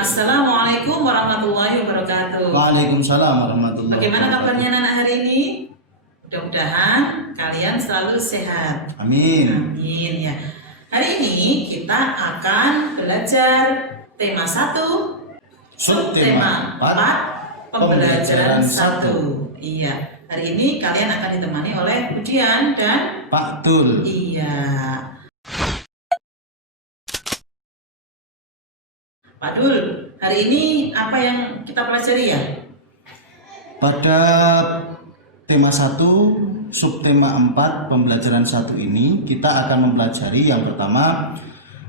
Assalamualaikum warahmatullahi wabarakatuh. Waalaikumsalam warahmatullahi Bagaimana wabarakatuh. kabarnya anak hari ini? Mudah-mudahan kalian selalu sehat. Amin. Amin ya. Hari ini kita akan belajar tema 1, subtema 4, pembelajaran 1. Iya. Hari ini kalian akan ditemani oleh Budian dan Pak Dul. Iya. Pak Dul, hari ini apa yang kita pelajari ya? Pada tema 1, subtema 4, pembelajaran 1 ini kita akan mempelajari yang pertama,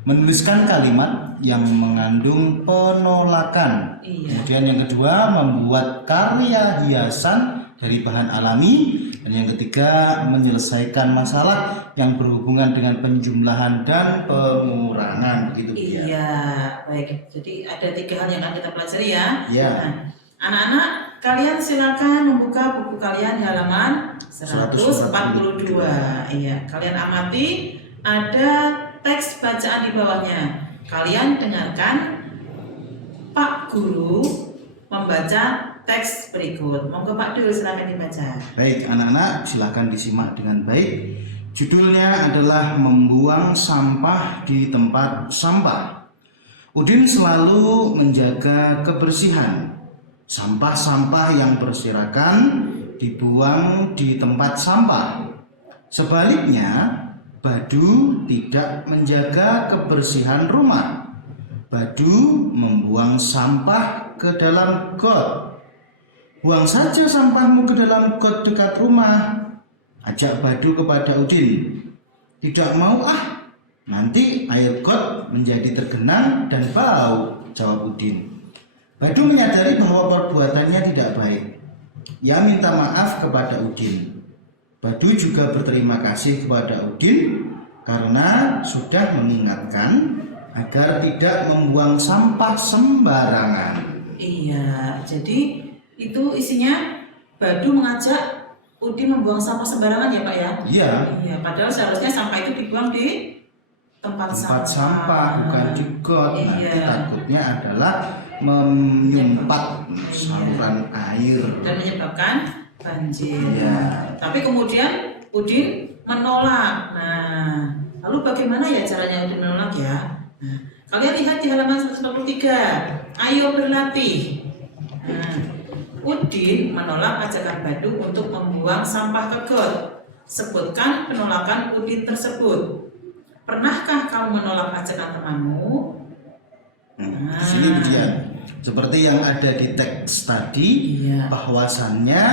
menuliskan kalimat yang mengandung penolakan. Iya. Kemudian yang kedua, membuat karya hiasan dari bahan alami. Dan yang ketiga, menyelesaikan masalah yang berhubungan dengan penjumlahan dan pengurangan. Begitu, Bu, ya? Iya, baik. Jadi ada 3 hal yang akan kita pelajari ya. Iya. Nah, anak-anak, kalian silakan membuka buku kalian di halaman 142. Iya, kalian amati ada teks bacaan di bawahnya. Kalian dengarkan Pak Guru membaca teks berikut. Monggo Pak Dul, silakan dibaca. Baik, anak-anak, silakan disimak dengan baik. Judulnya adalah membuang sampah di tempat sampah. Udin selalu menjaga kebersihan. Sampah-sampah yang berserakan dibuang di tempat sampah. Sebaliknya, Badu tidak menjaga kebersihan rumah. Badu membuang sampah ke dalam got. Buang saja sampahmu ke dalam got dekat rumah, ajak Badu kepada Udin. Tidak mau ah, nanti air got menjadi tergenang dan bau, jawab Udin. Badu menyadari bahwa perbuatannya tidak baik. Ia minta maaf kepada Udin. Badu juga berterima kasih kepada Udin karena sudah mengingatkan agar tidak membuang sampah sembarangan. Iya, jadi itu isinya Badu mengajak Udin membuang sampah sembarangan ya Pak ya? Iya. Iya, padahal seharusnya sampah itu dibuang di tempat sampah, bukan di got. Nanti Iya. takutnya adalah menyumpat saluran air Dan menyebabkan banjir. Iya. Tapi kemudian Udin menolak. Nah, lalu bagaimana ya caranya Udin menolak ya? Nah, kalian lihat di halaman 143. Ayo berlatih. Nah, Udin menolak ajakan Badu untuk membuang sampah ke got. Sebutkan penolakan Udin tersebut. Pernahkah kamu menolak ajakan temanmu? Di sini Budian, seperti yang ada di teks tadi, Iya. bahwasannya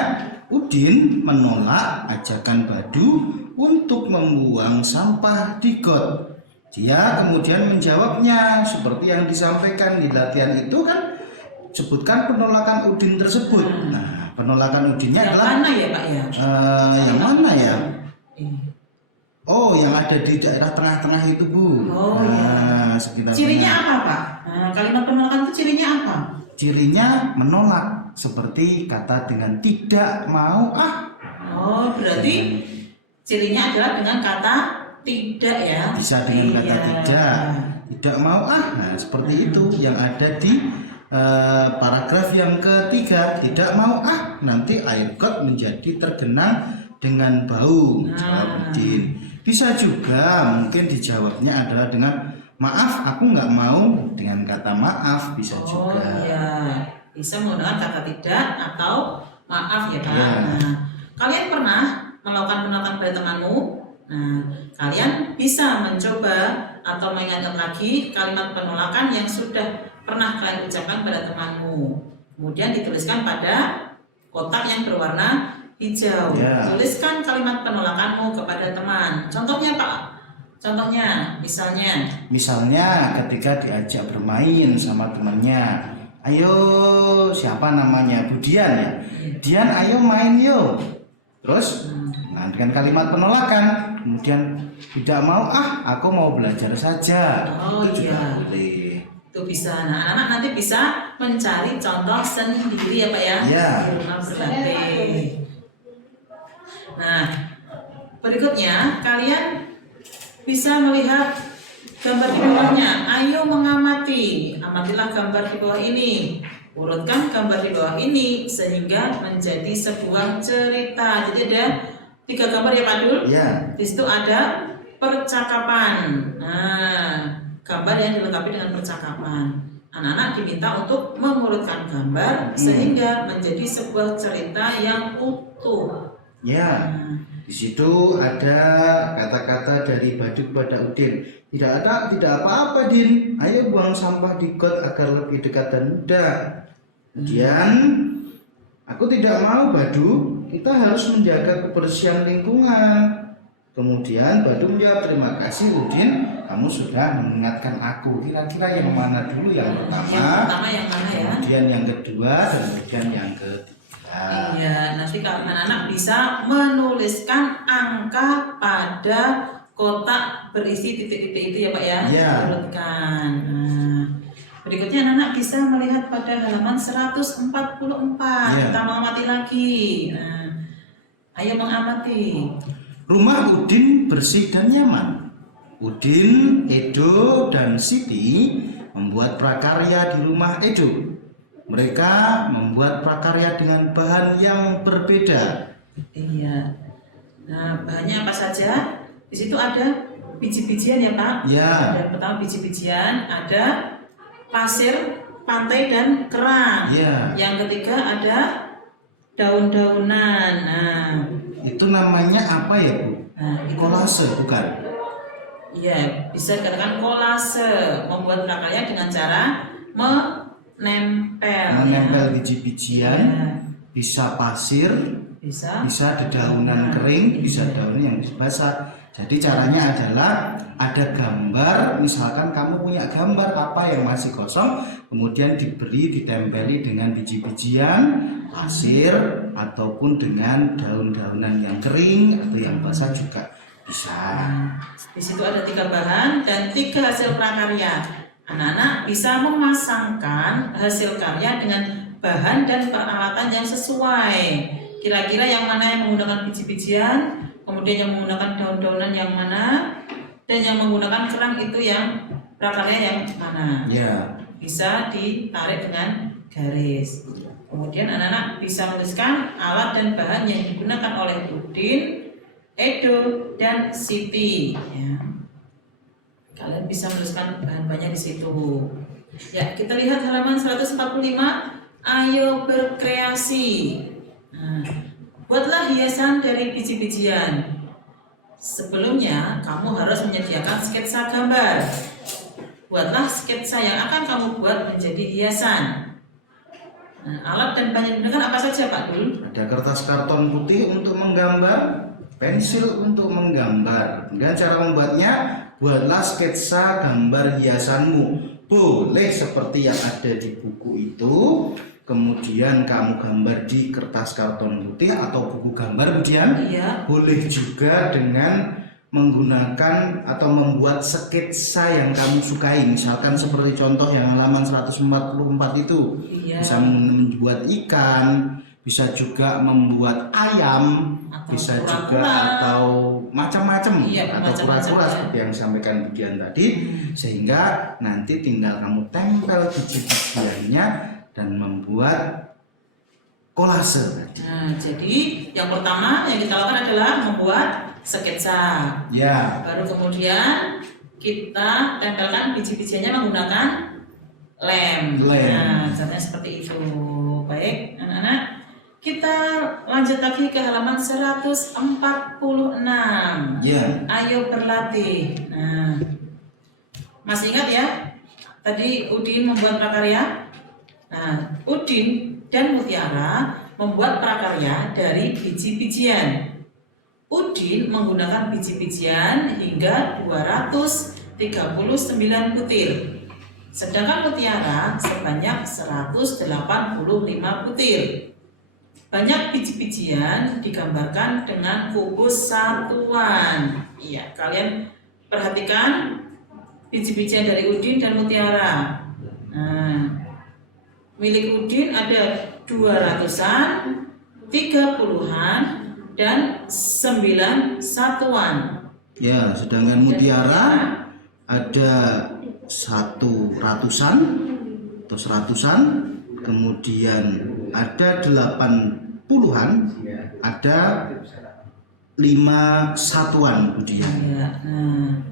Udin menolak ajakan Badu untuk membuang sampah di got. Dia kemudian menjawabnya seperti yang disampaikan di latihan itu kan, sebutkan penolakan Udin tersebut. Nah, penolakan Udinnya Yang adalah mana ya Pak ya? yang mana ya? Iya. Oh, yang ada di daerah tengah-tengah itu, Bu. Oh, nah, iya. sekitar Cirinya tengah. apa Pak? Nah, kalimat penolakan itu cirinya apa? Cirinya menolak, seperti kata dengan tidak mau ah. Oh, berarti cirinya adalah dengan kata tidak ya? Bisa dengan kata Iya. tidak mau ah. Nah, seperti itu yang ada di paragraf yang ketiga. Tidak mau ah, nanti air got menjadi tergenang dengan bau, jawab Udin. Bisa juga mungkin dijawabnya adalah dengan maaf, aku nggak mau, dengan kata maaf bisa Oh juga. iya, bisa menggunakan kata tidak atau maaf ya Pak. Iya. Nah, kalian pernah melakukan penolakan pada temanmu? Nah, kalian bisa mencoba atau mengingat lagi kalimat penolakan yang sudah pernah kalian ucapkan pada temanmu. Kemudian dituliskan pada kotak yang berwarna hijau. Ya. Tuliskan kalimat penolakanmu kepada teman. Contohnya Pak. Contohnya, misalnya ketika diajak bermain sama temannya, ayo, siapa namanya, Budian ya, Dian ayo main yuk. Terus nah, dengan kalimat penolakan, kemudian tidak mau ah, aku mau belajar saja. Oh, Itu juga iya. boleh. Itu bisa. Nah, anak-anak nanti bisa mencari contoh sendiri ya Pak ya. Iya. Di rumah berlatih. Nah, berikutnya kalian bisa melihat gambar di bawahnya. Ayo mengamati. Amatilah gambar di bawah ini. Urutkan gambar di bawah ini sehingga menjadi sebuah cerita. Jadi ada 3 gambar ya Pak Dul. Ya. Di situ ada percakapan. Nah, gambar yang dilengkapi dengan percakapan. Anak-anak diminta untuk mengurutkan gambar sehingga menjadi sebuah cerita yang utuh. Ya. Di situ ada kata-kata dari Badut kepada Udin. Tidak apa-apa Din. Ayo buang sampah di got agar lebih dekat dan mudah. Kemudian, aku tidak mau Badu. Kita harus menjaga kebersihan lingkungan. Kemudian Badu menjawab, terima kasih Udin. Kamu sudah mengingatkan aku. Kira-kira yang mana dulu? Yang pertama. Yang pertama yang mana ya? Kemudian yang kedua dan kemudian yang ketiga. Iya, nanti kalau anak-anak bisa menuliskan angka pada kotak berisi titik-titik itu ya Pak ya. Iya. Urutkan. Nah, berikutnya anak-anak bisa melihat pada halaman 144. Iya. Kita mengamati lagi. Nah, ayo mengamati. Rumah Udin bersih dan nyaman. Udin, Edo, dan Siti membuat prakarya di rumah Edo. Mereka membuat prakarya dengan bahan yang berbeda. Iya. Nah, bahannya apa saja? Di situ ada biji-bijian ya Pak. Ya. Ada pertama biji-bijian, ada pasir pantai dan kerang. Ya. Yang ketiga ada daun-daunan. Nah, Itu namanya apa ya Bu? nah itu, Kolase bukan? iya, bisa dikatakan kolase, membuat prakarya dengan cara menempel. Menempel Ya. biji-bijian, Ya, bisa pasir, bisa. bisa dedaunan kering, bisa daun yang basah. Jadi caranya adalah ada gambar, misalkan kamu punya gambar apa yang masih kosong, kemudian ditempeli dengan biji-bijian, pasir, ataupun dengan daun-daunan yang kering atau yang basah juga bisa. Nah, di situ ada 3 bahan dan 3 hasil prakarya. Anak-anak bisa memasangkan hasil karya dengan bahan dan peralatan yang sesuai. Kira-kira yang mana yang menggunakan biji-bijian, kemudian yang menggunakan daun-daunan yang mana, dan yang menggunakan kerang itu yang prakarya yang mana. Ya. Bisa ditarik dengan garis. Kemudian anak-anak bisa menuliskan alat dan bahan yang digunakan oleh Udin, Edo, dan Siti. Ya. Kalian bisa menuliskan bahan-bahannya di situ. Ya, kita lihat halaman 145. Ayo berkreasi. Nah, buatlah hiasan dari biji-bijian. Sebelumnya, kamu harus menyediakan sketsa gambar. Buatlah sketsa yang akan kamu buat menjadi hiasan. Nah, alat dan bahan yang digunakan apa saja Pak Dul? Ada kertas karton putih untuk menggambar, pensil untuk menggambar. Dan cara membuatnya, buatlah sketsa gambar hiasanmu. Boleh seperti yang ada di buku itu, kemudian kamu gambar di kertas karton putih atau buku gambar, kemudian Iya. boleh juga dengan menggunakan atau membuat sketsa yang kamu sukai, misalkan seperti contoh yang halaman 144 itu. Iya. Bisa membuat ikan, bisa juga membuat ayam, Atau bisa juga kura-kura. atau macam-macam, Iya, atau macam-macam, kura-kura ya. seperti yang disampaikan Budian tadi, sehingga nanti tinggal kamu tempel biji-bijiannya dan membuat kolase. Nah, jadi yang pertama yang kita lakukan adalah membuat sketsa. Ya. Baru kemudian kita tempelkan biji-bijiannya menggunakan lem. Lem. Nah, caranya seperti itu. Baik, anak-anak. Kita lanjut lagi ke halaman 146. Ya. Ayo berlatih. Nah, masih ingat ya? Tadi Udin membuat prakarya. Nah, Udin dan Mutiara membuat prakarya dari biji-bijian. Udin menggunakan biji-bijian hingga 239 butir. Sedangkan Mutiara sebanyak 185 butir. Banyak biji-bijian digambarkan dengan kubus satuan. Iya, kalian perhatikan biji-bijian dari Udin dan Mutiara. Nah, milik Udin ada 200-an, 30-an, dan 9 satuan. Ya, sedangkan Mutiara ada 100-an atau 100-an, kemudian ada 80-an, ada 5 satuan kemudian. Ya, nah,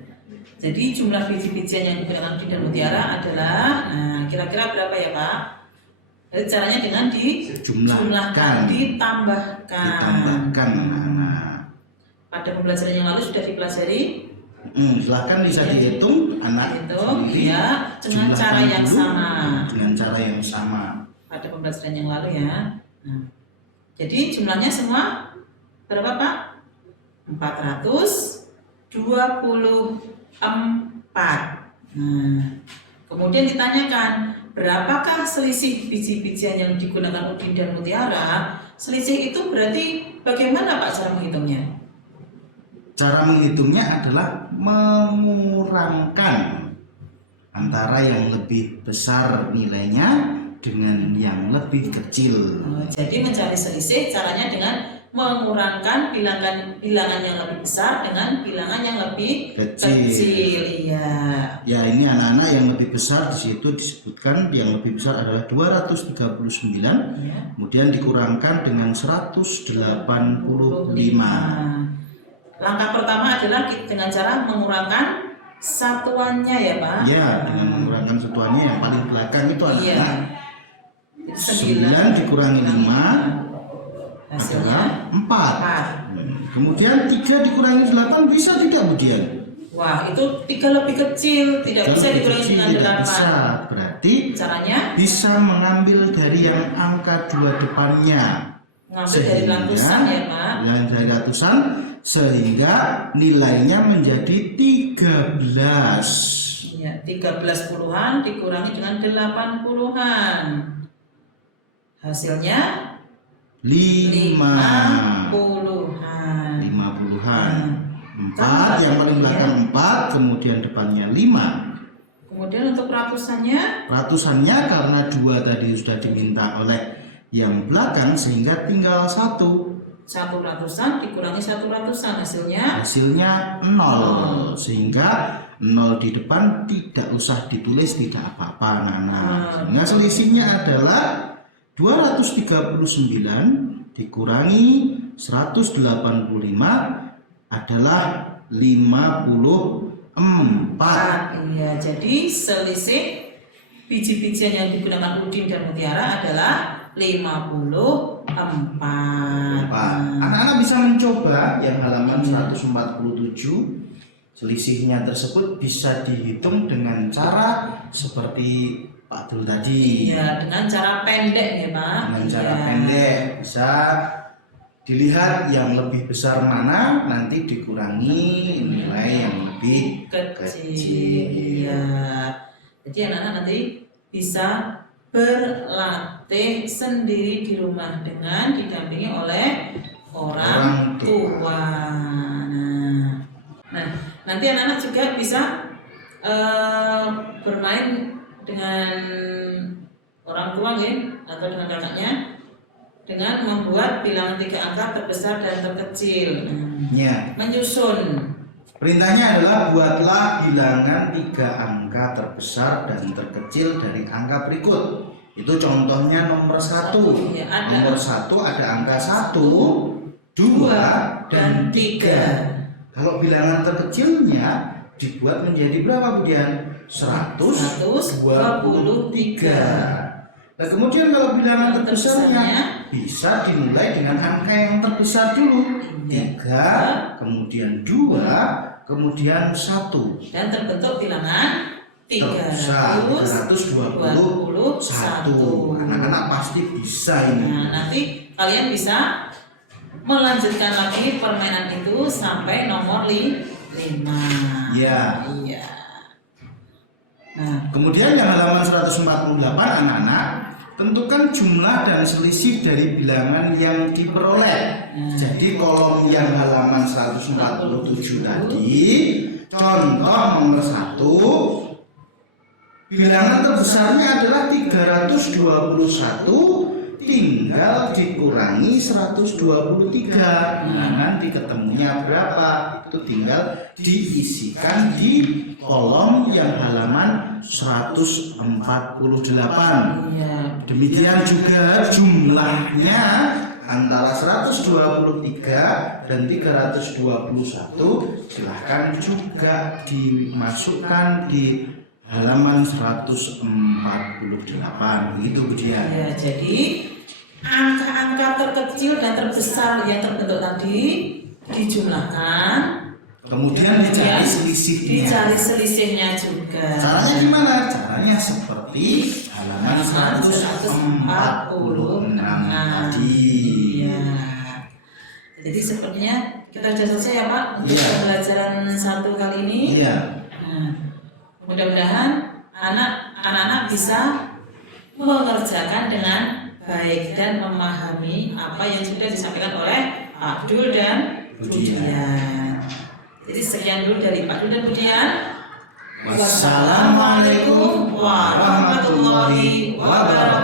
jadi jumlah biji-bijian yang digunakan Udin dan Mutiara adalah, nah, kira-kira berapa ya Pak? Jadi caranya dengan dijumlahkan, ditambahkan. Nah, Pada pembelajaran yang lalu sudah dipelajari. Silahkan bisa dihitung anak sendiri, ya, dengan jumlahkan cara yang dulu, sama. dengan cara yang sama. Pada pembelajaran yang lalu ya. Nah, jadi jumlahnya semua berapa Pak? 424. Nah, kemudian ditanyakan, berapakah selisih biji-bijian yang digunakan Udin dan Mutiara? Selisih itu berarti bagaimana Pak cara menghitungnya? Cara menghitungnya adalah mengurangkan antara yang lebih besar nilainya dengan yang lebih kecil. Jadi mencari selisih caranya dengan mengurangkan bilangan yang lebih besar dengan bilangan yang lebih kecil. Iya. Ya, ini anak-anak yang lebih besar di situ disebutkan yang lebih besar adalah 239, Ya. kemudian dikurangkan dengan 185. Langkah pertama adalah dengan cara mengurangkan satuannya ya Pak. Ya, dengan mengurangkan satuannya yang paling belakang itu Iya. anak-anak. 9 dikurangi 5 hasilnya adalah 4. 4. Kemudian 3 dikurangi 8 bisa tidak kemudian? Wah, itu 3 lebih kecil, tidak bisa dikurangi dengan 8. Bisa, berarti Caranya bisa mengambil dari yang angka 2 depannya. ngambil dari ratusan ya Pak. Dari ratusan sehingga nilainya menjadi 13. Ya, 13 puluhan dikurangi dengan 8 puluhan. Hasilnya 5 puluhan. 5 puluhan. 4 yang paling belakang 4, kemudian depannya 5. Kemudian untuk ratusannya Ratusannya karena 2 tadi sudah diminta oleh yang belakang sehingga tinggal 1. 1 ratusan dikurangi 1 ratusan hasilnya 0, sehingga 0 di depan tidak usah ditulis, tidak apa-apa Nana. Sehingga selisihnya adalah 239 dikurangi 185 adalah 54. Iya, jadi selisih biji-bijian yang digunakan Udin dan Mutiara adalah 54. Anak-anak bisa mencoba yang halaman 147. Selisihnya tersebut bisa dihitung dengan cara seperti Pak Dul tadi. Iya, dengan cara pendek ya Pak. Dengan cara pendek bisa dilihat yang lebih besar mana, nanti dikurangi nilai yang lebih kecil. Iya. Jadi anak-anak nanti bisa berlatih sendiri di rumah dengan didampingi oleh orang tua. Nah, nanti anak-anak juga bisa bermain dengan orang tua ya, atau dengan kakaknya dengan membuat bilangan 3 angka terbesar dan terkecil. Ya. Menyusun. Perintahnya adalah buatlah bilangan 3 angka terbesar dan terkecil dari angka berikut. Itu contohnya nomor 1. Ya, nomor 1 ada angka 1, 2, dan 3. Kalau bilangan terkecilnya dibuat menjadi berapa kemudian? 123. Nah, kemudian kalau bilangan terbesarnya bisa dimulai dengan angka yang terbesar dulu. 3, kemudian 2, kemudian 1. Dan terbentuk bilangan 321. Anak-anak pasti bisa ini. Nah, nanti kalian bisa melanjutkan lagi permainan itu sampai nomor 5. Ya. Iya. Nah, kemudian yang halaman 148 anak-anak tentukan jumlah dan selisih dari bilangan yang diperoleh. Jadi kolom yang halaman 147 tadi, contoh nomor 1, bilangan terbesarnya adalah 321 tinggal dikurangi 123. Nah, nanti ketemunya berapa? Itu tinggal diisikan di kolom yang halaman 148. Iya. Demikian juga jumlahnya antara 123 dan 321 silahkan juga dimasukkan di halaman 148. Begitu Bu Dian. Ya, jadi angka-angka terkecil dan terbesar yang terbentuk tadi dijumlahkan, Kemudian dicari selisihnya. dicari selisihnya juga. Caranya gimana? Caranya seperti halaman 146 tadi. Iya. Jadi sepertinya kita sudah selesai ya Pak untuk Iya. pembelajaran 1 kali ini. Iya. Nah, mudah-mudahan anak-anak bisa mengerjakan dengan baik dan memahami apa yang sudah disampaikan oleh Pak Dul dan Bu Dian. Jadi sekian dulu dari Pak Dul dan Bu Dian. Wassalamualaikum warahmatullahi wabarakatuh.